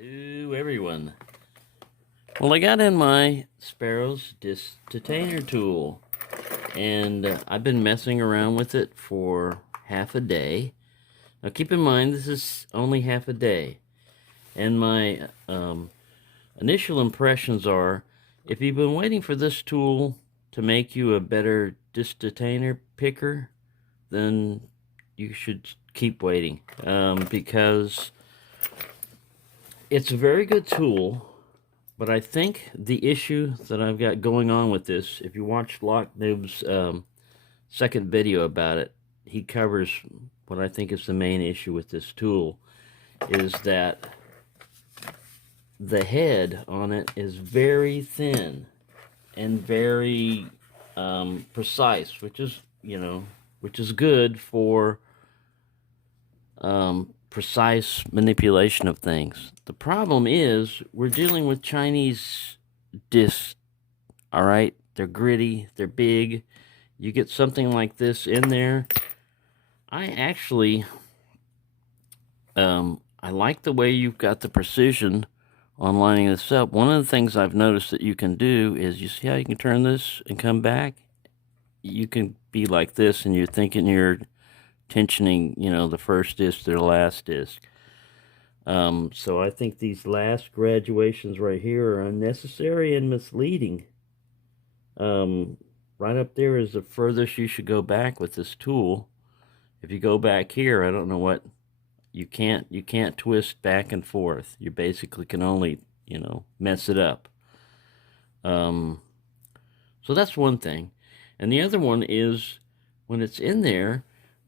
Hello everyone. Well, I got in my Sparrow's Detainer tool, and I've been messing around with it for half a day. Now keep in mind this is only half a day, and my initial impressions are, if you've been waiting for this tool to make you a better detainer picker, then you should keep waiting, because it's a very good tool. But I think the issue that I've got going on with this, if you watch Lock Noob's second video about it, he covers what I think is the main issue with this tool, is that the head on it is very thin and very precise, which is, which is good for precise manipulation of things. The problem is we're dealing with Chinese discs, all right? They're gritty, they're big. You get something like this in there. I actually, I like the way you've got the precision on lining this up. One of the things I've noticed that you can do is, you see how you can turn this and come back? You can be like this and you're thinking you're tensioning, the first disc to the last disc. So I think these last graduations right here are unnecessary and misleading. Right up there is the furthest you should go back with this tool. If you go back here, I don't know what, you can't twist back and forth. You basically can only, mess it up. So that's one thing. And the other one is, when it's in there,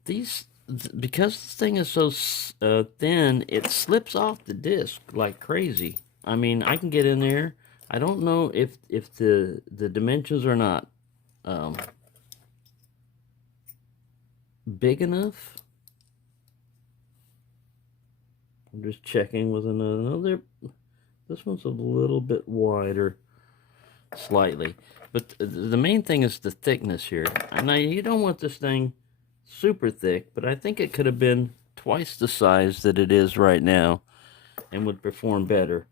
because this thing is so thin, it slips off the disc like crazy. I mean, I can get in there. I don't know if the dimensions are not big enough. I'm just checking with another. This one's a little bit wider, slightly. But the main thing is the thickness here. Now, you don't want this thing super thick, but I think it could have been twice the size that it is right now and would perform better.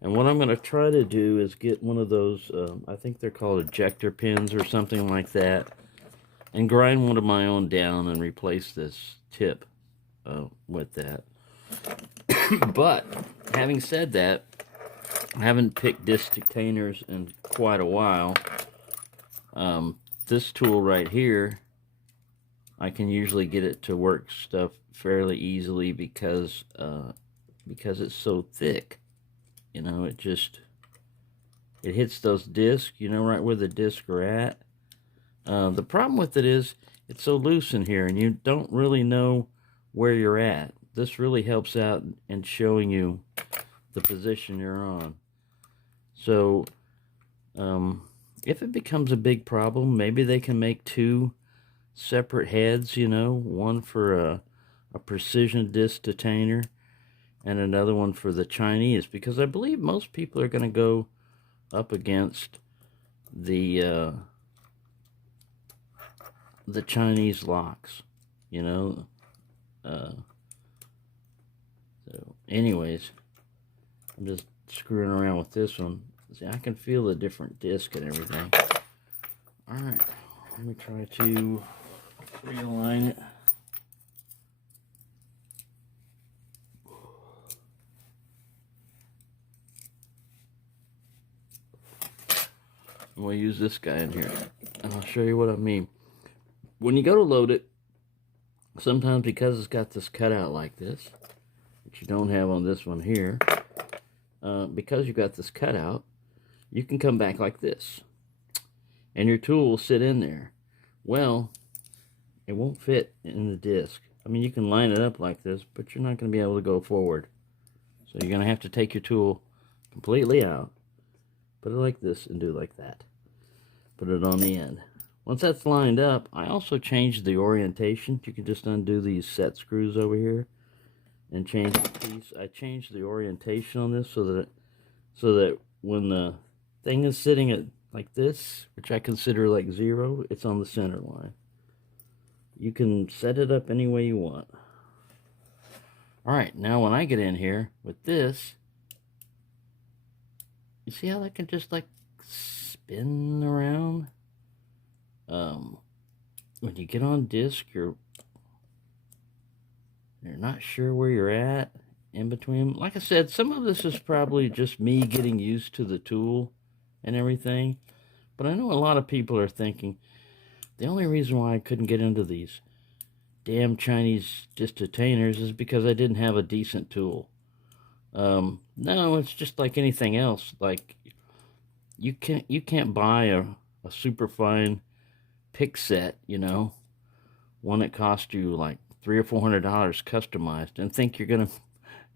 And what I'm going to try to do is get one of those, I think they're called ejector pins or something like that, and grind one of my own down and replace this tip with that. But having said that, I haven't picked disc detainers in quite a while. This tool right here, I can usually get it to work stuff fairly easily because it's so thick. It hits those discs, right where the discs are at. The problem with it is it's so loose in here and you don't really know where you're at. This really helps out in showing you the position you're on. So if it becomes a big problem, maybe they can make two separate heads, one for a precision disc detainer and another one for the Chinese, because I believe most people are going to go up against the Chinese locks, so anyways, I'm just screwing around with this one. See, I can feel the different disc and everything. Alright, let me try to realign it. I'm going to use this guy in here, and I'll show you what I mean. When you go to load it, sometimes because it's got this cutout like this, which you don't have on this one here, because you've got this cutout, you can come back like this, and your tool will sit in there. Well, it won't fit in the disc. I mean, you can line it up like this, but you're not going to be able to go forward. So you're going to have to take your tool completely out, put it like this, and do like that. Put it on the end. Once that's lined up, I also changed the orientation. You can just undo these set screws over here and change the piece. I changed the orientation on this so that when the thing is sitting at like this, which I consider like 0, it's on the center line. You can set it up any way you want. Alright, now when I get in here with this, You see how that can just like spin around? When you get on disc, you're not sure where you're at in between. Like I said, some of this is probably just me getting used to the tool and everything. But I know a lot of people are thinking, the only reason why I couldn't get into these damn Chinese disc detainers is because I didn't have a decent tool. No, it's just like anything else. Like you can't buy a super fine pick set, you know, one that cost you like $300 or $400 customized, and think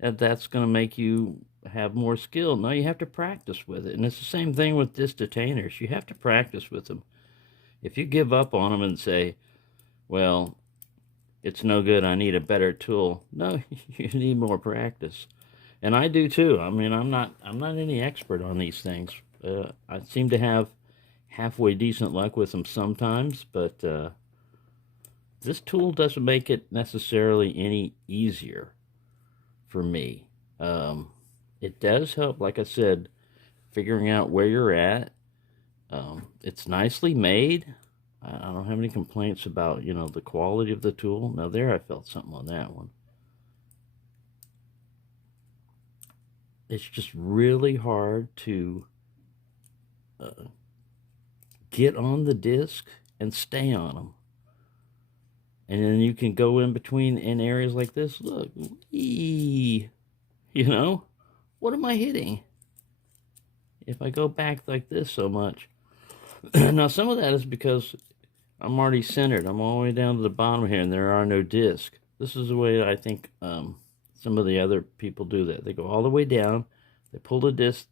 that's gonna make you have more skill. No, you have to practice with it, and it's the same thing with disc detainers. You have to practice with them. If you give up on them and say, well, it's no good, I need a better tool. No, you need more practice. And I do too. I mean, I'm not any expert on these things. I seem to have halfway decent luck with them sometimes, but this tool doesn't make it necessarily any easier for me. It does help, like I said, figuring out where you're at. It's nicely made. I don't have any complaints about, you know, the quality of the tool. Now there I felt something on that one. It's just really hard to get on the disc and stay on them. And then you can go in between in areas like this. Look, you know, what am I hitting? If I go back like this so much. Now some of that is because I'm already centered. I'm all the way down to the bottom here and there are no discs. This is the way I think some of the other people do that. They go all the way down, they pull the disc,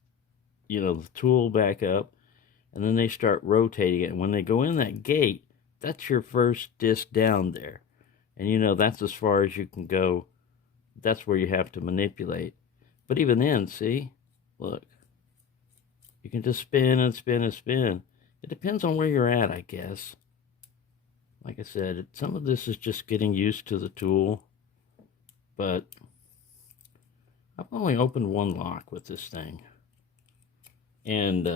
you know, the tool back up, and then they start rotating it. And when they go in that gate, that's your first disc down there. And you know, that's as far as you can go. That's where you have to manipulate. But even then, see, look, you can just spin and spin and spin. It depends on where you're at, I guess. Like I said, some of this is just getting used to the tool. But I've only opened one lock with this thing. And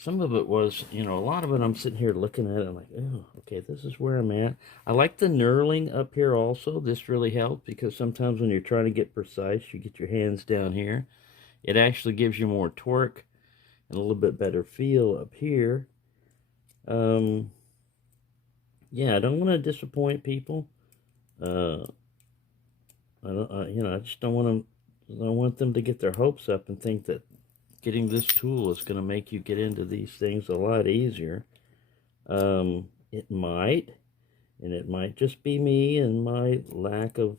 some of it was, you know, a lot of it I'm sitting here looking at it, I'm like, oh, okay, this is where I'm at. I like the knurling up here also. This really helps because sometimes when you're trying to get precise, you get your hands down here. It actually gives you more torque and a little bit better feel up here. Yeah, I don't want to disappoint people. I just don't want them to get their hopes up and think that getting this tool is going to make you get into these things a lot easier. It might, and it might just be me and my lack of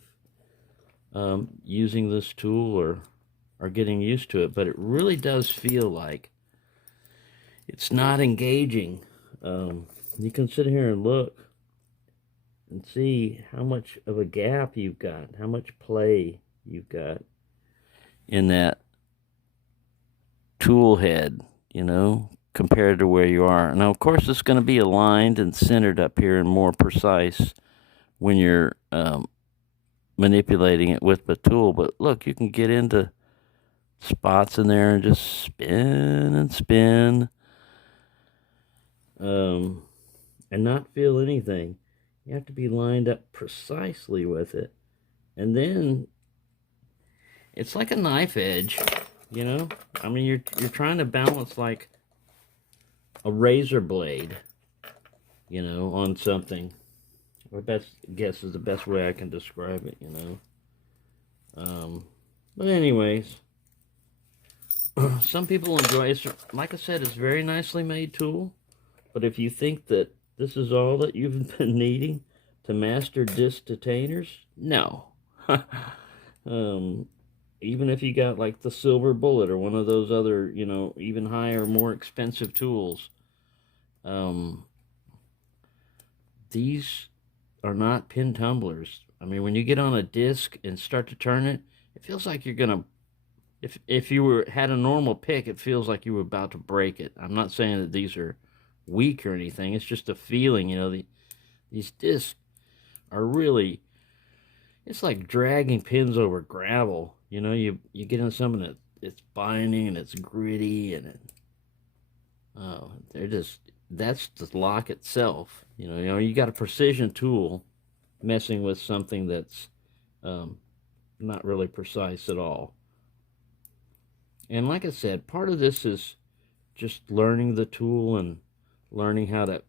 using this tool or getting used to it, but it really does feel like it's not engaging. You can sit here and look and see how much of a gap you've got, how much play you've got in that tool head, you know, compared to where you are. Now, of course, it's going to be aligned and centered up here and more precise when you're manipulating it with the tool. But look, you can get into spots in there and just spin and spin and not feel anything. You have to be lined up precisely with it. And then it's like a knife edge, you know? I mean, you're trying to balance like a razor blade, you know, on something. Or that's, I guess, is the best way I can describe it, you know? But anyways, some people enjoy it. Like I said, it's a very nicely made tool. But if you think that this is all that you've been needing to master disc detainers, no. Even if you got like the silver bullet or one of those other, you know, even higher, more expensive tools, these are not pin tumblers. I mean, when you get on a disc and start to turn it, it feels like you're gonna, if you had a normal pick, it feels like you were about to break it. I'm not saying that these are weak or anything. It's just a feeling, you know. These discs are really, it's like dragging pins over gravel. You know, you get in something it's binding and it's gritty and that's the lock itself. You got a precision tool messing with something that's not really precise at all. And like I said, part of this is just learning the tool and learning how to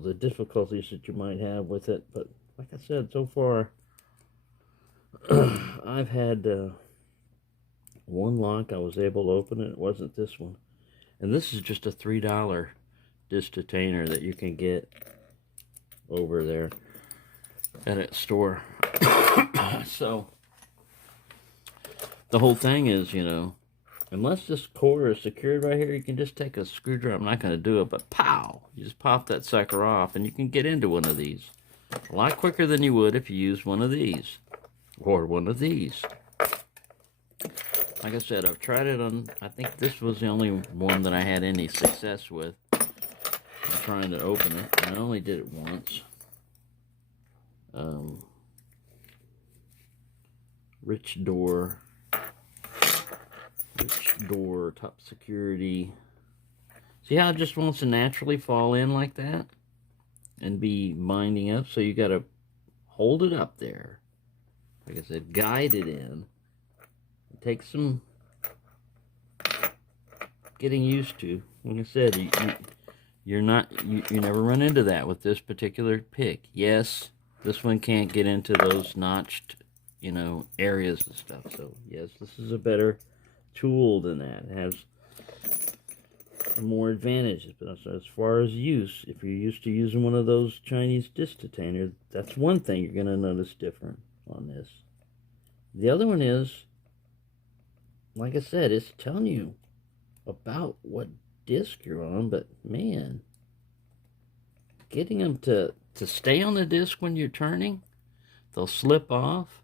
the difficulties that you might have with it. But like I said, so far I've had one lock I was able to open it. It wasn't this one. And this is just a $3 disc detainer that you can get over there at a store. So the whole thing is, unless this core is secured right here, you can just take a screwdriver. I'm not going to do it, but pow! You just pop that sucker off, and you can get into one of these a lot quicker than you would if you used one of these or one of these. Like I said, I've tried it on, I think this was the only one that I had any success with. I'm trying to open it, and I only did it once. Rich door, top security. See how it just wants to naturally fall in like that and be binding up? So you got to hold it up there. Like I said, guide it in. It takes some getting used to. Like I said, you never run into that with this particular pick. Yes, this one can't get into those notched, areas and stuff. So yes, this is a better tool than that. It has more advantages. But as far as use, if you're used to using one of those Chinese disc detainers, that's one thing you're going to notice different on this. The other one is, like I said, it's telling you about what disc you're on, but man, getting them to stay on the disc when you're turning, they'll slip off.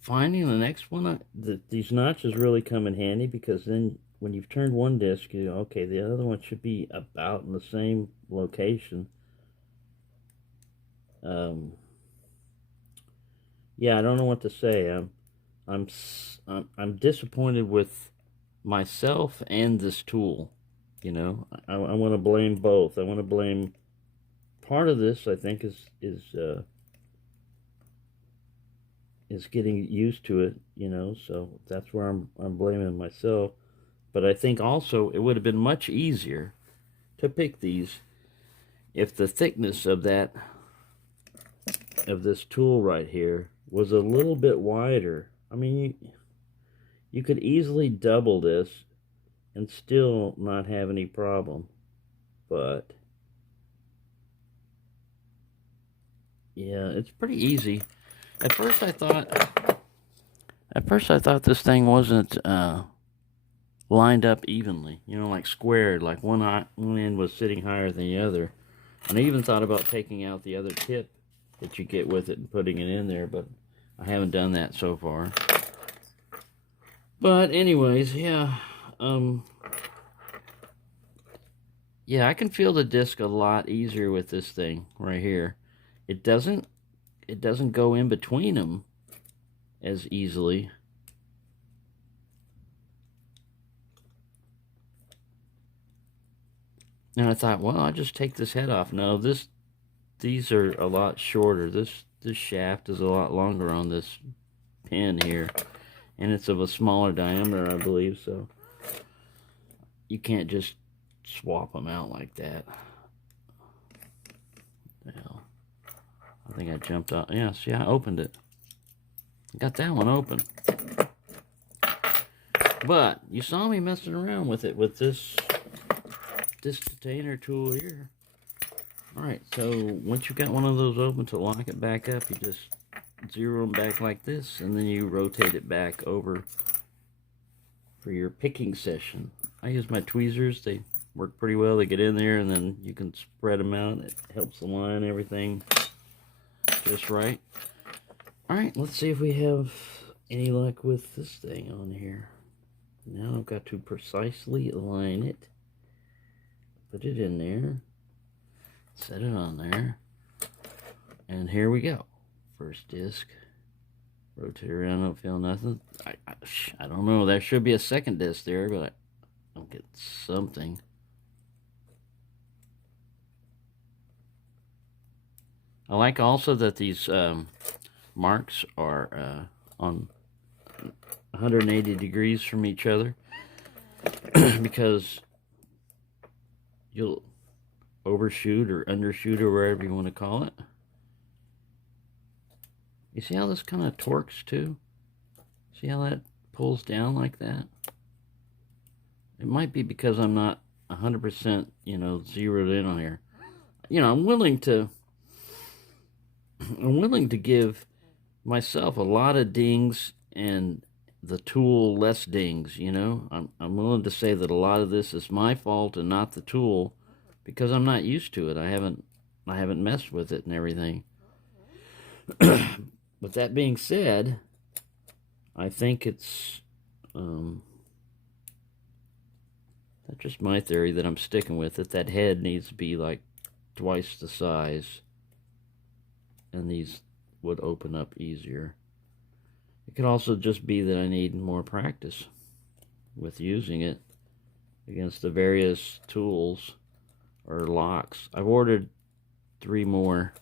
Finding the next one, these notches really come in handy, because then when you've turned one disc, you go, okay, the other one should be about in the same location. Yeah, I don't know what to say. I'm disappointed with myself and this tool. I want to blame both. I want to blame part of this. I think is getting used to it. So that's where I'm blaming myself. But I think also it would have been much easier to pick these if the thickness of this tool right here was a little bit wider. I mean, you could easily double this and still not have any problem. But yeah, it's pretty easy. At first I thought this thing wasn't lined up evenly, like squared, like one end was sitting higher than the other. And I even thought about taking out the other tip that you get with it and putting it in there, but I haven't done that so far. But anyways, yeah, yeah, I can feel the disc a lot easier with this thing right here. It doesn't go in between them as easily. And I thought, well, I'll just take this head off. No, these are a lot shorter. This shaft is a lot longer on this pin here, and it's of a smaller diameter, I believe. So you can't just swap them out like that. Well, I think I jumped out. Yeah, see, I opened it. Got that one open. But you saw me messing around with it with this detainer tool here. Alright, so once you've got one of those open, to lock it back up, you just zero them back like this, and then you rotate it back over for your picking session. I use my tweezers. They work pretty well. They get in there, and then you can spread them out. It helps align everything just right. Alright, let's see if we have any luck with this thing on here. Now I've got to precisely align it. Put it in there. Set it on there. And here we go. First disc. Rotate around, don't feel nothing. I don't know. There should be a second disc there, but I don't get something. I like also that these marks are on 180 degrees from each other because you'll overshoot or undershoot or whatever you want to call it. You see how this kind of torques too? See how that pulls down like that? It might be because I'm not 100%, zeroed in on here. I'm willing to give myself a lot of dings and the tool less dings, I'm willing to say that a lot of this is my fault and not the tool because I'm not used to it. I haven't messed with it and everything. With that being said, I think it's that's just my theory that I'm sticking with it. That head needs to be like twice the size, and these would open up easier. It could also just be that I need more practice with using it against the various tools or locks. I've ordered 3 more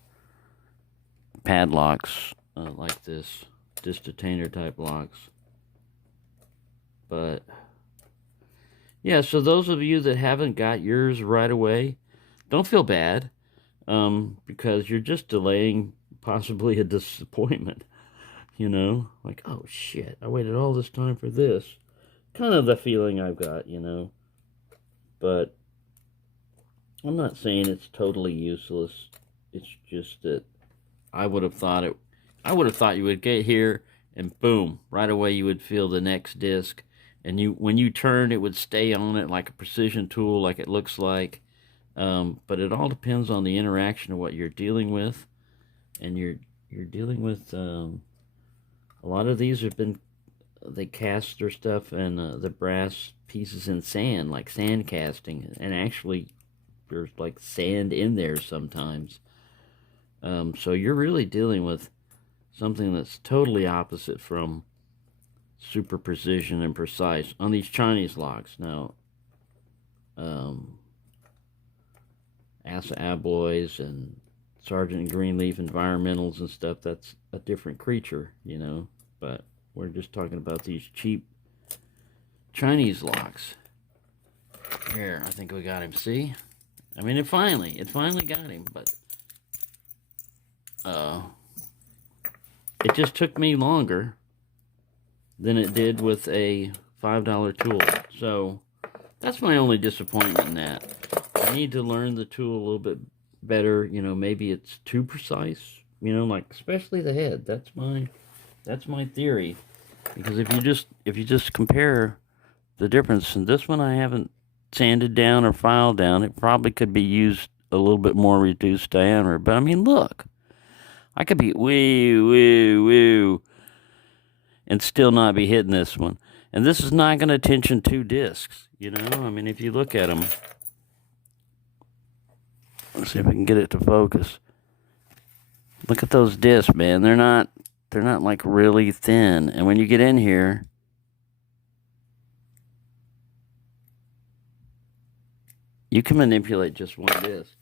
padlocks like this detainer type locks. But yeah, so those of you that haven't got yours right away, don't feel bad, because you're just delaying possibly a disappointment. Like, oh shit, I waited all this time for this. Kind of the feeling I've got, But I'm not saying it's totally useless. It's just that I would have thought you would get here and boom, right away you would feel the next disc, and when you turn it would stay on it like a precision tool, like it looks like. But it all depends on the interaction of what you're dealing with, and you're dealing with a lot of these they cast their stuff and the brass pieces in sand, like sand casting, and actually there's like sand in there sometimes. So you're really dealing with something that's totally opposite from super precision and precise on these Chinese locks. Now, Asa Abloys and Sergeant Greenleaf Environmentals and stuff, that's a different creature, But we're just talking about these cheap Chinese locks. Here, I think we got him, see? I mean, it finally got him, but it just took me longer than it did with a $5 tool. So that's my only disappointment in that. I need to learn the tool a little bit better. Maybe it's too precise. Like especially the head. That's my theory. Because if you just compare the difference, and this one I haven't sanded down or filed down, it probably could be used a little bit more reduced diameter. But I mean, look, I could be woo, and still not be hitting this one. And this is not going to tension 2 discs, I mean, if you look at them, let's see if I can get it to focus. Look at those discs, man. They're not like really thin. And when you get in here, you can manipulate just one disc.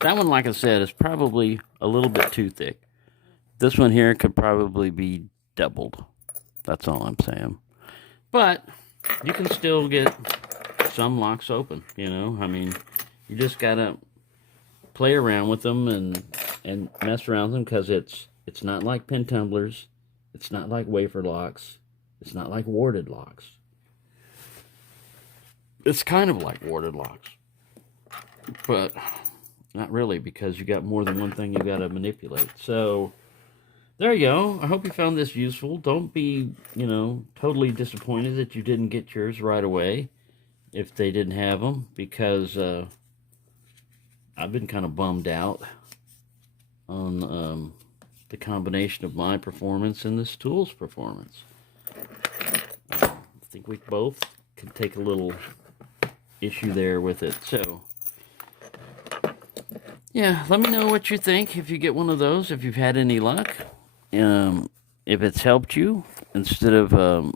That one, like I said, is probably a little bit too thick. This one here could probably be doubled. That's all I'm saying. But you can still get some locks open, I mean, you just gotta play around with them and mess around with them, because it's not like pin tumblers, it's not like wafer locks, it's not like warded locks. It's kind of like warded locks, but not really, because you got more than one thing you got to manipulate. So there you go. I hope you found this useful. Don't be, totally disappointed that you didn't get yours right away if they didn't have them, because I've been kind of bummed out on the combination of my performance and this tool's performance. I think we both can take a little issue there with it. So Yeah, let me know what you think if you get one of those, if you've had any luck, if it's helped you instead of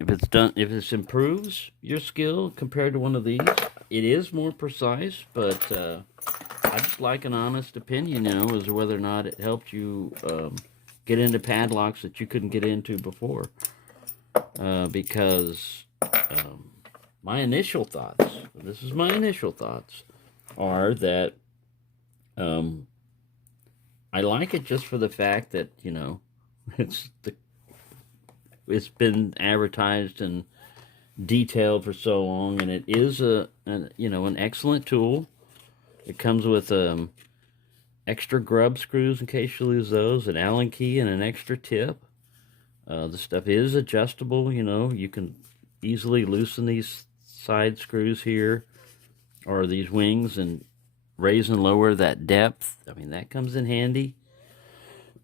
if it's improves your skill compared to one of these. It is more precise, but I just like an honest opinion, as to whether or not it helped you get into padlocks that you couldn't get into before. Because my initial thoughts, this is my initial thoughts, are that I like it just for the fact that it's been advertised and detailed for so long, and it is an excellent tool. It comes with extra grub screws in case you lose those, an Allen key, and an extra tip. The stuff is adjustable. You can easily loosen these side screws here or these wings and raise and lower that depth. I mean, that comes in handy.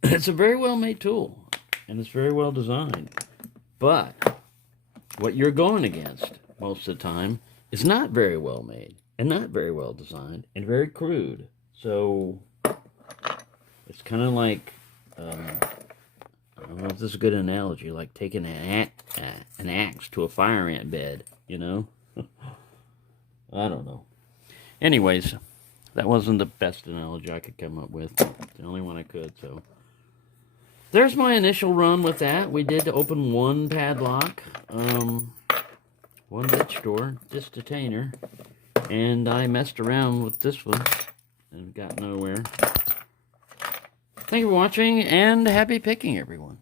It's a very well made tool, and it's very well designed. But what you're going against most of the time is not very well made and not very well designed and very crude. So it's kind of like, I don't know if this is a good analogy, like taking an axe to a fire ant bed, I don't know. Anyways, that wasn't the best analogy I could come up with. It's the only one I could, so. There's my initial run with that. We did open one padlock, one ditch door, this detainer, and I messed around with this one and got nowhere. Thank you for watching, and happy picking, everyone.